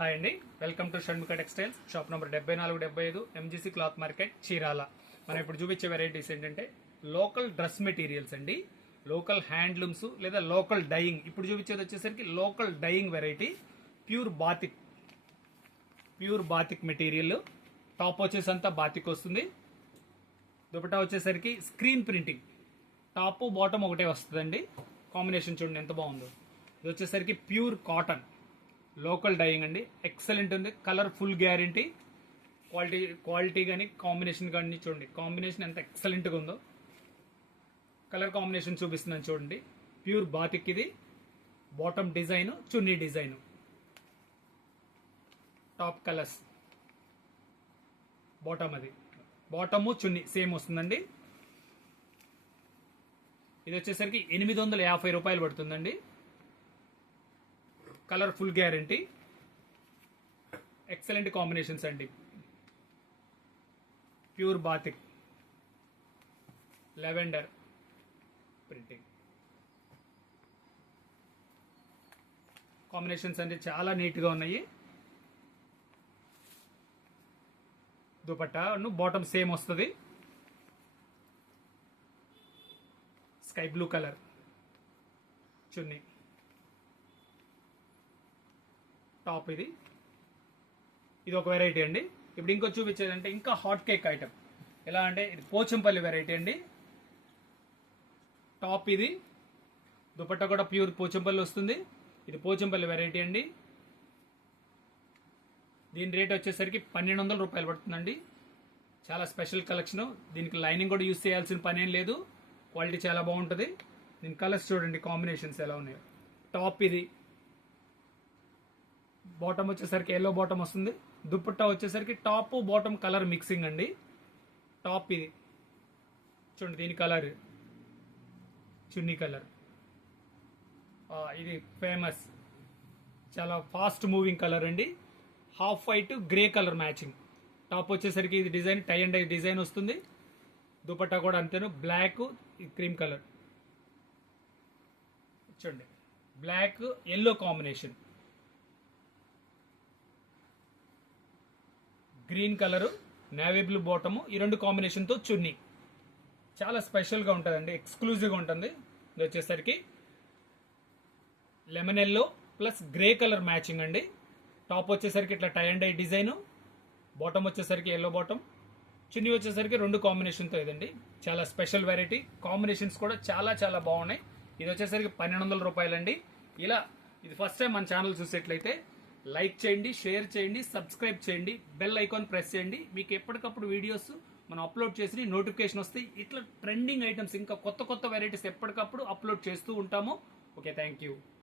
Hi అండి, welcome to Shanmukha textiles, shop number 7475 MGC cloth market, Chirala. మనం ఇప్పుడు చూపించే వెరైటీస్ ఏంటంటే లోకల్ డ్రెస్ మెటీరియల్స్ అండి, లోకల్ హ్యాండ్లూమ్స్ లేదా లోకల్ డైయింగ్. ఇప్పుడు చూపించేది వచ్చేసరికి local dyeing variety, pure batik material. Top వచ్చేసి అంతా బాతిక్ వస్తుంది. దుపట్టా వచ్చేసరికి స్క్రీన్ ప్రింటింగ్, టాప్ బాటమ్ ఒకటే వస్తుందండి. కాంబినేషన్ చూడండి ఎంత బాగుందో. ఇది వచ్చేసరికి ప్యూర్ కాటన్ లోకల్ డైయింగ్ అండి, ఎక్సలెంట్ ఉంది. కలర్ ఫుల్ గ్యారంటీ, క్వాలిటీ కానీ కాంబినేషన్ కానీ చూడండి, కాంబినేషన్ ఎంత ఎక్సలెంట్గా ఉందో. కలర్ కాంబినేషన్ చూపిస్తున్నాను చూడండి. ప్యూర్ బాతిక్ ఇది. Bottom design, chunni design, top colours, bottom అది బాటము చున్నీ సేమ్ వస్తుందండి. ఇది వచ్చేసరికి 850 రూపాయలు పడుతుందండి. Colour full guarantee, excellent combinations అండి. Pure batik, lavender printing combinations అంటే చాలా నీట్గా ఉన్నాయి. దుపట్టా బాటమ్ సేమ్ వస్తుంది. Sky blue colour chunni, top ఇది ఒక వెరైటీ అండి. ఇప్పుడు ఇంకో చూపించేదంటే ఇంకా హాట్ కేక్ ఐటమ్. ఎలా అంటే ఇది పోచంపల్లి వెరైటీ అండి. టాప్ ఇది, దుపట్టా కూడా ప్యూర్ పోచంపల్లి వస్తుంది. ఇది పోచంపల్లి వెరైటీ అండి. దీని రేట్ వచ్చేసరికి 1200 రూపాయలు పడుతుందండి. చాలా స్పెషల్ కలెక్షన్. దీనికి లైనింగ్ కూడా యూస్ చేయాల్సిన పని ఏం లేదు. క్వాలిటీ చాలా బాగుంటుంది. దీని కలర్స్ చూడండి, కాంబినేషన్స్ ఎలా ఉన్నాయో. టాప్ ఇది, బాటమ్ వచ్చేసరికి ఎల్లో బాటమ్ వస్తుంది. దుపట్టా వచ్చేసరికి టాప్ బాటమ్ కలర్ మిక్సింగ్ అండి. టాప్ ఇది చూడండి, దీని కలర్ చున్నీ కలర్. ఇది ఫేమస్, చాలా ఫాస్ట్ మూవింగ్ కలర్ అండి. Half white grey colour matching. Top వచ్చేసరికి ఇది design tie and dye design వస్తుంది. దుపట్టా కూడా అంతేను, బ్లాక్ క్రీమ్ కలర్ చూడండి, black yellow combination, green colour, navy blue bottom, ఈ రెండు కాంబినేషన్తో చున్నీ. చాలా స్పెషల్గా ఉంటుందండి, ఎక్స్క్లూజివ్గా ఉంటుంది. ఇది వచ్చేసరికి lemon yellow plus grey colour matching అండి. టాప్ వచ్చేసరికి ఇట్లా tie and dye design, bottom వచ్చేసరికి ఎల్లో బాటమ్, చున్నీ వచ్చేసరికి రెండు కాంబినేషన్తో ఇదండి. చాలా స్పెషల్ వెరైటీ, కాంబినేషన్స్ కూడా చాలా చాలా బాగున్నాయి. ఇది వచ్చేసరికి 1200 రూపాయలండి. ఇలా ఇది ఫస్ట్ టైం మన ఛానల్ చూసేట్లయితే లైక్ చేయండి, షేర్ చేయండి, సబ్స్క్రైబ్ చేయండి, బెల్ ఐకాన్ ప్రెస్ చేయండి. మీకు ఎప్పటికప్పుడు వీడియోస్ మనం అప్లోడ్ చేసి నోటిఫికేషన్ వస్తాయి. ఇట్లా ట్రెండింగ్ ఐటమ్స్ ఇంకా కొత్త వెరైటీస్ ఎప్పటికప్పుడు అప్లోడ్ చేస్తూ ఉంటాము. Okay, thank you.